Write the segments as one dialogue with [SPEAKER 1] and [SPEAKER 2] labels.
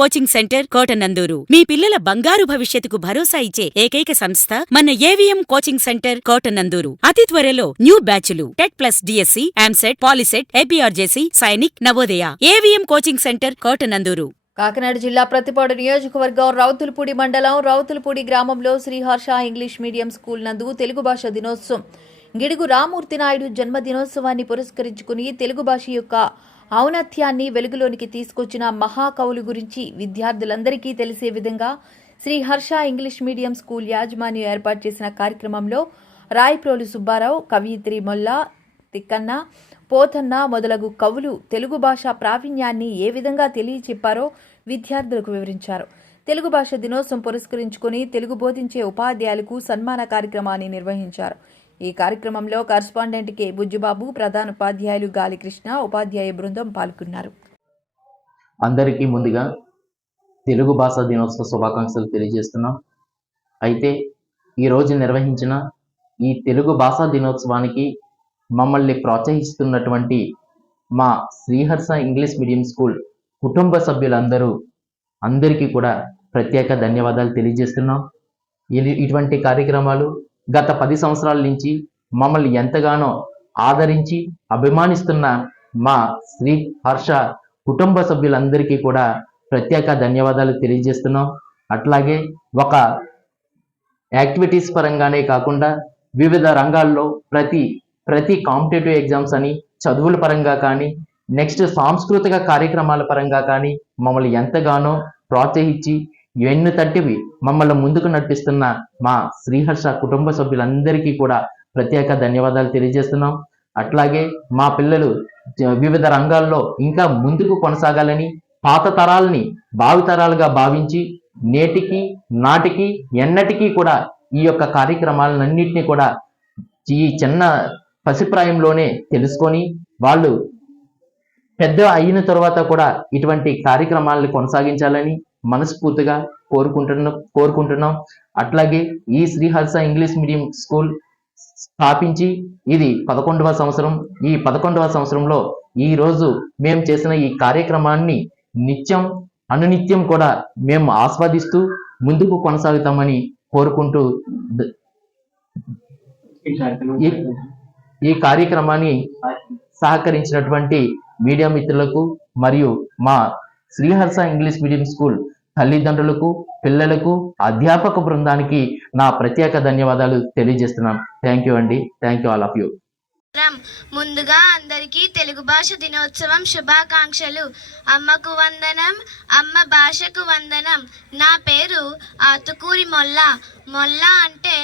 [SPEAKER 1] coaching centre Kotananduru మీ పిల్లల బంగారు భవిష్యత్తుకు భరోసా ఇచ్చే ఏకైక సంస్థ మన ఏవిఎం కోచింగ్ సెంటర్ కోటనందూరు అతి త్వరలో న్యూ బ్యాచ్లు TET plus DSC EAMCET POLYCET APRJC Sainik Navodaya AVM coaching centre Kotananduru
[SPEAKER 2] Kakinada జిల్లా ప్రతిపాడు నియోజకవర్గం రౌతులపూడి మండలం రౌతులపూడి గ్రామంలో శ్రీహర్ష ఇంగ్లీష్ మీడియం స్కూల్ నందు తెలుగు భాష దినోత్సవం గిడుగు రామూర్తి నాయుడు జన్మదినోత్సవాన్ని పురస్కరించుకుని తెలుగు భాష యొక్క ఔనత్యాన్ని వెలుగులోనికి తీసుకొచ్చిన మహాకవులు గురించి విద్యార్థులందరికీ తెలిసే విధంగా Sri Harsha English medium school యాజమాన్యం ఏర్పాటు చేసిన కార్యక్రమంలో రాయప్రోలు సుబ్బారావు కవియిత్రి మొల్లా తిక్కన్న పోతన్న మొదలగు కవులు తెలుగు భాష ప్రావీణ్యాన్ని ఏ విధంగా తెలియచెప్పారో విద్యార్థులకు వివరించారు తెలుగు భాష దినోత్సవం పురస్కరించుకుని తెలుగు బోధించే ఉపాధ్యాయులకు సన్మాన కార్యక్రమాన్ని నిర్వహించారు ఈ కార్యక్రమంలో కరస్పాండెంట్ కె బుజ్జుబాబు ప్రధాన ఉపాధ్యాయులు గాలికృష్ణ ఉపాధ్యాయ బృందం పాల్గొన్నారు
[SPEAKER 3] అందరికీ ముందుగా తెలుగు భాష దినోత్సవ శుభాకాంక్షలు తెలియజేస్తున్నాం అయితే ఈరోజు నిర్వహించిన ఈ తెలుగు భాషా దినోత్సవానికి మమ్మల్ని ప్రోత్సహిస్తున్నటువంటి మా శ్రీహర్ష ఇంగ్లీష్ మీడియం స్కూల్ కుటుంబ సభ్యులందరూ అందరికీ కూడా ప్రత్యేక ధన్యవాదాలు తెలియజేస్తున్నాం ఇటువంటి కార్యక్రమాలు గత పది సంవత్సరాల నుంచి మమ్మల్ని ఎంతగానో ఆదరించి అభిమానిస్తున్న మా శ్రీ హర్ష కుటుంబ సభ్యులందరికీ కూడా ప్రత్యేక ధన్యవాదాలు తెలియజేస్తున్నాం అట్లాగే ఒక యాక్టివిటీస్ పరంగానే కాకుండా వివిధ రంగాల్లో ప్రతి ప్రతి కాంపిటేటివ్ ఎగ్జామ్స్ అని చదువుల పరంగా కానీ నెక్స్ట్ సాంస్కృతిక కార్యక్రమాల పరంగా కానీ మమ్మల్ని ఎంతగానో ప్రోత్సహించి ఎన్ను తట్టివి మమ్మల్ని ముందుకు నడిపిస్తున్న మా శ్రీహర్ష కుటుంబ సభ్యులందరికీ కూడా ప్రత్యేక ధన్యవాదాలు తెలియజేస్తున్నాం అట్లాగే మా పిల్లలు వివిధ రంగాల్లో ఇంకా ముందుకు కొనసాగాలని పాత తరాలని భావితరాలుగా భావించి నేటికి నాటికి ఎన్నటికీ కూడా ఈ యొక్క కార్యక్రమాలన్నింటినీ కూడా ఈ చిన్న పసిప్రాయంలోనే తెలుసుకొని వాళ్ళు పెద్ద అయిన తర్వాత కూడా ఇటువంటి కార్యక్రమాలను కొనసాగించాలని మనస్ఫూర్తిగా కోరుకుంటున్నాం కోరుకుంటున్నాం అట్లాగే ఈ శ్రీహర్ష ఇంగ్లీష్ మీడియం స్కూల్ స్థాపించి ఇది పదకొండవ సంవత్సరం ఈ పదకొండవ సంవత్సరంలో ఈ రోజు మేము చేసిన ఈ కార్యక్రమాన్ని నిత్యం అనునిత్యం కూడా మేము ఆస్వాదిస్తూ ముందుకు కొనసాగుతామని కోరుకుంటూ ఈ కార్యక్రమాన్ని సహకరించినటువంటి మీడియా మిత్రులకు మరియు మా శ్రీహర్ష ఇంగ్లీష్ మీడియం స్కూల్ తల్లిదండ్రులకు పిల్లలకు అధ్యాపక బృందానికి నా ప్రత్యేక ధన్యవాదాలు తెలియజేస్తున్నాను థ్యాంక్ యూ అండి thank you all of you
[SPEAKER 4] ముందుగా అందరికీ తెలుగు భాష దినోత్సవం శుభాకాంక్షలు అమ్మకు వందనం అమ్మ భాషకు వందనం నా పేరు ఆతుకూరి మొల్ల మొల్ల అంటే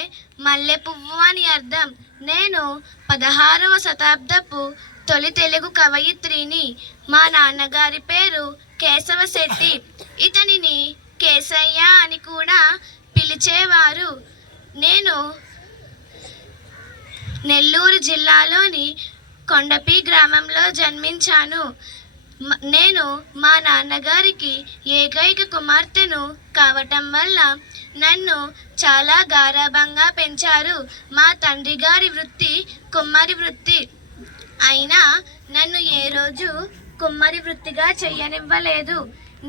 [SPEAKER 4] మల్లె పువ్వు అని అర్థం నేను పదహారవ శతాబ్దపు తొలి తెలుగు కవయిత్రిని మా నాన్నగారి పేరు కేశవశెట్టి ఇతనిని కేశయ్య అని కూడా పిలిచేవారు నేను నెల్లూరు జిల్లాలోని కొండపి గ్రామంలో జన్మించాను నేను మా నాన్నగారికి ఏకైక కుమార్తెను కావటం వల్ల నన్ను చాలా గారాభంగా పెంచారు మా తండ్రి గారి వృత్తి కుమ్మరి వృత్తి అయినా నన్ను ఏ రోజు కుమ్మరి వృత్తిగా చేయనివ్వలేదు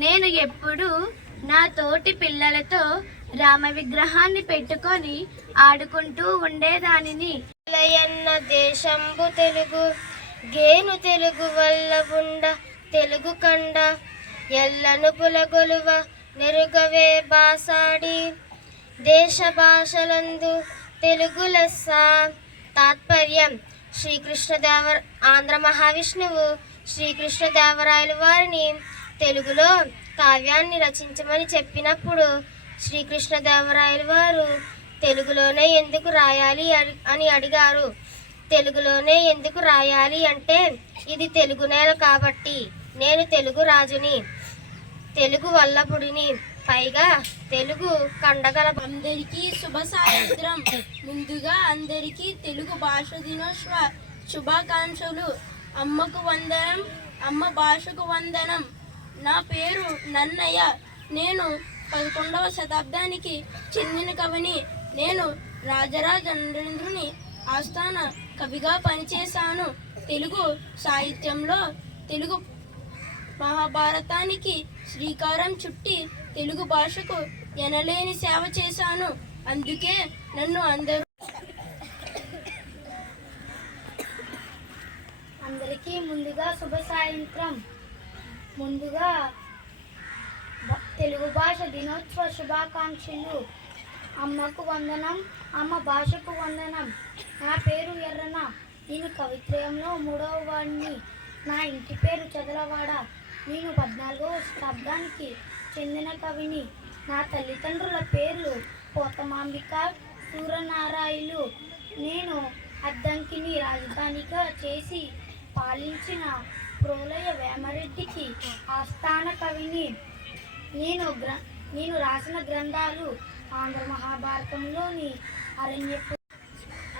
[SPEAKER 4] నేను ఎప్పుడూ నా తోటి పిల్లలతో రామ విగ్రహాన్ని పెట్టుకొని ఆడుకుంటూ ఉండేదానిని
[SPEAKER 5] దేశంబు తెలుగు గేను తెలుగు వల్ల ఉండ తెలుగు కండ ఎల్లను పులగొలువ నెరుగవే బాసాడి దేశ భాషలందు తెలుగు లెస్స తాత్పర్యం శ్రీకృష్ణదేవర్ ఆంధ్ర మహావిష్ణువు శ్రీకృష్ణదేవరాయలు వారిని తెలుగులో కావ్యాన్ని రచించమని చెప్పినప్పుడు శ్రీకృష్ణదేవరాయలు వారు తెలుగులోనే ఎందుకు రాయాలి అని అడిగారు తెలుగులోనే ఎందుకు రాయాలి అంటే ఇది తెలుగు నేల కాబట్టి నేను తెలుగు రాజుని తెలుగు వల్లభుడిని పైగా తెలుగు కండగల
[SPEAKER 6] అందరికీ శుభ సాయంత్రం ముందుగా అందరికీ తెలుగు భాష దినోత్సవ శుభాకాంక్షలు అమ్మకు వందనం అమ్మ భాషకు వందనం నా పేరు నన్నయ్య నేను పదకొండవ శతాబ్దానికి చెందిన కవిని నేను రాజరాజ ఆస్థాన కవిగా పనిచేశాను తెలుగు సాహిత్యంలో తెలుగు మహాభారతానికి శ్రీకారం చుట్టి తెలుగు భాషకు ఎనలేని సేవ చేశాను అందుకే నన్ను అందరూ
[SPEAKER 7] ముందుగా శుభ సాయంత్రం ముందుగా తెలుగు భాష దినోత్సవ శుభాకాంక్షలు అమ్మకు వందనం అమ్మ భాషకు వందనం నా పేరు ఎర్రన నేను కవిత్రయంలో మూడవ వాడిని నా ఇంటి పేరు చదలవాడ నేను పద్నాలుగవ శతాబ్దానికి చెందిన కవిని నా తల్లిదండ్రుల పేర్లు పోతమాంబిక సూర్యనారాయణులు నేను అద్దంకిని రాజధానిగా చేసి పాలించిన ప్రోలయ వేమరెడ్డికి ఆస్థాన కవిని నేను గ్ర నేను రాసిన గ్రంథాలు ఆంధ్ర మహాభారతంలోని అరణ్య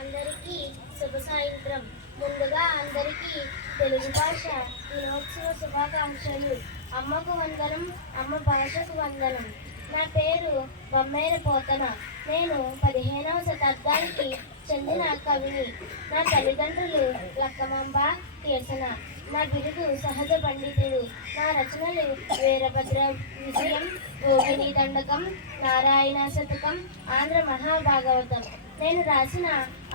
[SPEAKER 8] అందరికీ శుభ సాయంత్రం ముందుగా అందరికీ తెలుగు భాష దినోత్సవ శుభాకాంక్షలు అమ్మకు వందనం అమ్మ భాషకు వందనం నా పేరు బొమ్మైన పోతన నేను పదిహేనవ శతాబ్దానికి చెందిన కవిని నా తల్లిదండ్రులు లక్కమాంబ కీర్తన నా బిరుదు సహజ పండితుడు నా రచనలు వీరభద్ర విజయం భోగిని దండకం నారాయణ శతకం ఆంధ్ర మహాభాగవతం నేను రాసిన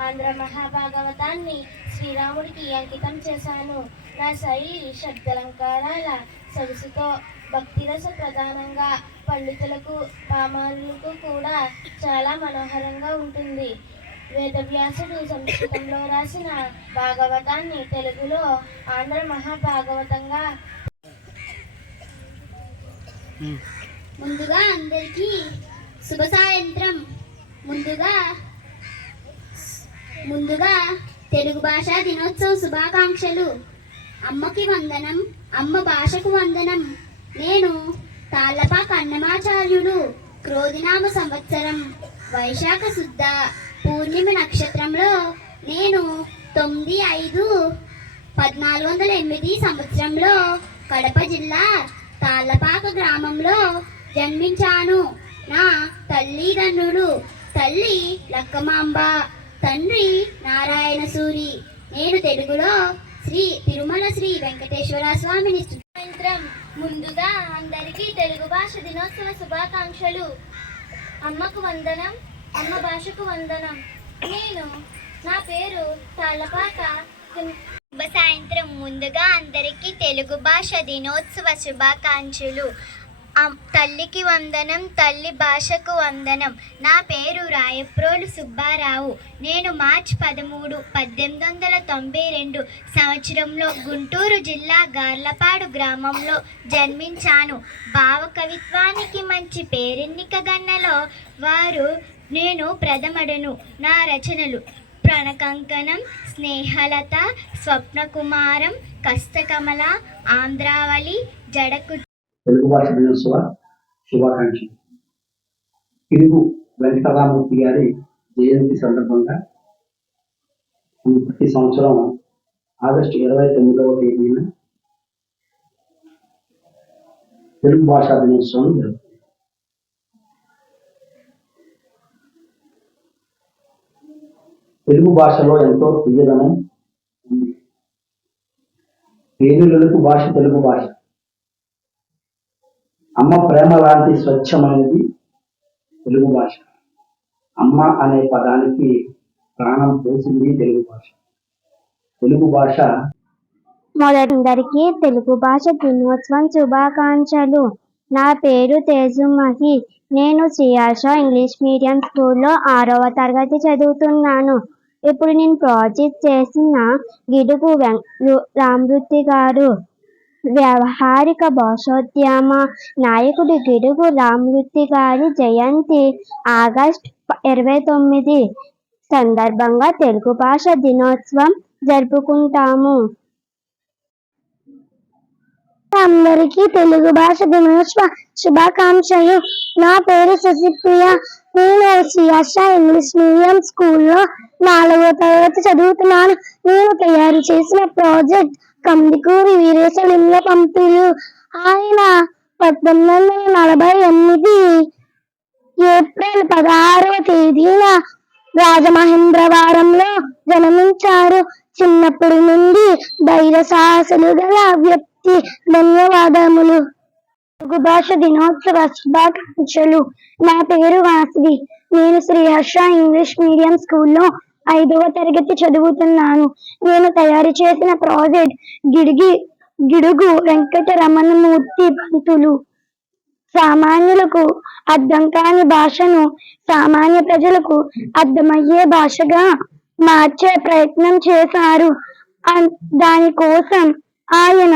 [SPEAKER 8] ఆంధ్ర మహాభాగవతాన్ని శ్రీరాముడికి అంకితం చేశాను నా సాయి శబ్దలంకారాల సొగసుతో భక్తిరస ప్రధానంగా పండితులకు పామాలకు కూడా చాలా మనోహరంగా ఉంటుంది వేదవ్యాసుడు సంస్కృతంలో రాసిన భాగవతాన్ని తెలుగులో ఆంధ్ర మహాభాగవతంగా
[SPEAKER 9] ముందుగా అందరికీ శుభ సాయంత్రం ముందుగా ముందుగా తెలుగు భాషా దినోత్సవ శుభాకాంక్షలు అమ్మకి వందనం అమ్మ భాషకు వందనం నేను తాళ్లపాక అన్నమాచార్యుడు క్రోధినామ సంవత్సరం వైశాఖ శుద్ధ పూర్ణిమ నక్షత్రంలో నేను తొమ్మిది ఐదు పద్నాలుగు వందల ఎనిమిది సంవత్సరంలో కడప జిల్లా తాళ్ళపాక గ్రామంలో జన్మించాను నా తల్లిదండ్రులు తల్లి లక్కమాంబ తండ్రి నారాయణ సూరి నేను తెలుగులో శ్రీ తిరుమల శ్రీ వెంకటేశ్వర స్వామిని
[SPEAKER 10] సాయంత్రం ముందుగా అందరికీ తెలుగు భాష దినోత్సవ శుభాకాంక్షలు అమ్మకు వందనం అమ్మ భాషకు వందనం నేను నా పేరు
[SPEAKER 11] శుభ సాయంత్రం ముందుగా అందరికీ తెలుగు భాష దినోత్సవ శుభాకాంక్షలు తల్లికి వందనం తల్లి భాషకు వందనం నా పేరు రాయప్రోలు సుబ్బారావు నేను మార్చ్ పదమూడు పద్దెనిమిది వందల తొంభై రెండు సంవత్సరంలో గుంటూరు జిల్లా గార్లపాడు గ్రామంలో జన్మించాను భావ కవిత్వానికి మంచి పేరెన్నిక గన్నలో వారు నేను ప్రథమడను నా రచనలు ప్రణకంకణం స్నేహలత స్వప్నకుమారం కష్టకమల ఆంధ్రావళి జడకు
[SPEAKER 12] తెలుగు భాష దినోత్సవ శుభాకాంక్షలు తెలుగు వెంకటరామూర్తి గారి జయంతి సందర్భంగా ప్రతి సంవత్సరం ఆగస్టు ఇరవై తొమ్మిదవ తేదీన తెలుగు భాషా దినోత్సవం జరుగుతుంది తెలుగు భాషలో ఎంతో తీయదనం ఉంది పేదలకు భాష తెలుగు భాష అమ్మ ప్రేమ లాంటి స్వచ్ఛమైనది తెలుగు భాష అమ్మ అనే పదానికి ప్రాణం పోసింది తెలుగు భాష తెలుగు భాష
[SPEAKER 13] మొదటిందరికీ తెలుగు భాష దినోత్సవం శుభాకాంక్షలు నా పేరు తేజుమహి నేను శ్రీయాష ఇంగ్లీష్ మీడియం స్కూల్లో ఆరవ తరగతి చదువుతున్నాను ఇప్పుడు నేను ప్రాజెక్ట్ చేసిన గిడుగు వెం రామృతి గారు వ్యవహారిక భాషోద్యమ నాయకుడు గిడుగు రామృతి గారి జయంతి ఆగస్ట్ ఇరవై తొమ్మిది సందర్భంగా తెలుగు భాష దినోత్సవం జరుపుకుంటాము
[SPEAKER 14] అందరికీ తెలుగు భాష దినోత్సవ శుభాకాంక్షలు నా పేరు శశిప్రియ నేను సియాష ఇంగ్లీష్ మీడియం స్కూల్లో నాలుగో తరగతి చదువుతున్నాను నేను తయారు చేసిన ప్రాజెక్ట్ కందికూరి వీరేశలింగ పంతులు ఆయన పద్దెనిమిది వందల నలభై ఎనిమిది ఏప్రిల్ పదహారవ తేదీన రాజమహేంద్రవరంలో జన్మించారు చిన్నప్పటి నుండి ధైర్య సాహసలు గల వ్యక్తి ధన్యవాదములు
[SPEAKER 15] తెలుగు భాష దినోత్సవ శుభాకాంక్షలు నా పేరు వాసుది నేను శ్రీ హర్ష ఇంగ్లీష్ మీడియం స్కూల్లో ఐదవ తరగతి చదువుతున్నాను నేను తయారు చేసిన ప్రాజెక్ట్ గిడిగి గిడుగు వెంకటరమణమూర్తి పంతులు సామాన్యులకు అర్థం కాని భాషను సామాన్య ప్రజలకు అర్థమయ్యే భాషగా మార్చే ప్రయత్నం చేశారు దానికోసం ఆయన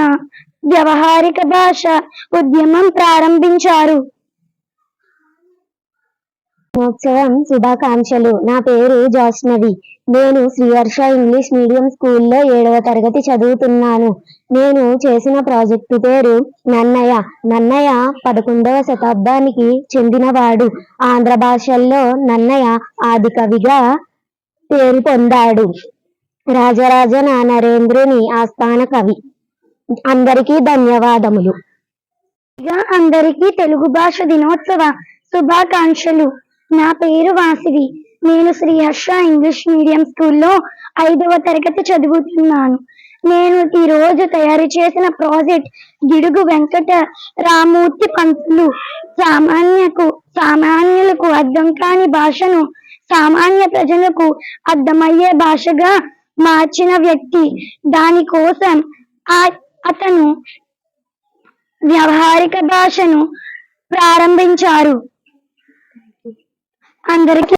[SPEAKER 15] వ్యవహారిక భాష ఉద్యమం ప్రారంభించారు
[SPEAKER 16] బ్రహ్మోత్సవం శుభాకాంక్షలు నా పేరు జాస్నవి నేను శ్రీ ఇంగ్లీష్ మీడియం స్కూల్లో ఏడవ తరగతి చదువుతున్నాను నేను చేసిన ప్రాజెక్టు పేరు నన్నయ్య నన్నయ్య పదకొండవ శతాబ్దానికి చెందినవాడు ఆంధ్ర భాషల్లో నన్నయ్య ఆది కవిగా పేరు పొందాడు రాజరాజ నరేంద్రుని ఆస్థాన కవి అందరికీ ధన్యవాదములు
[SPEAKER 17] అందరికీ తెలుగు భాష దినోత్సవ శుభాకాంక్షలు నా పేరు వాసివి నేను శ్రీ హర్ష ఇంగ్లీష్ మీడియం స్కూల్లో ఐదవ తరగతి చదువుతున్నాను నేను ఈ రోజు తయారు చేసిన ప్రాజెక్ట్ గిడుగు వెంకట రామూర్తి పంతులు సామాన్యకు సామాన్యులకు అర్థం కాని భాషను సామాన్య ప్రజలకు అర్థమయ్యే భాషగా మార్చిన వ్యక్తి దానికోసం అతను వ్యవహారిక భాషను ప్రారంభించారు అందరికీ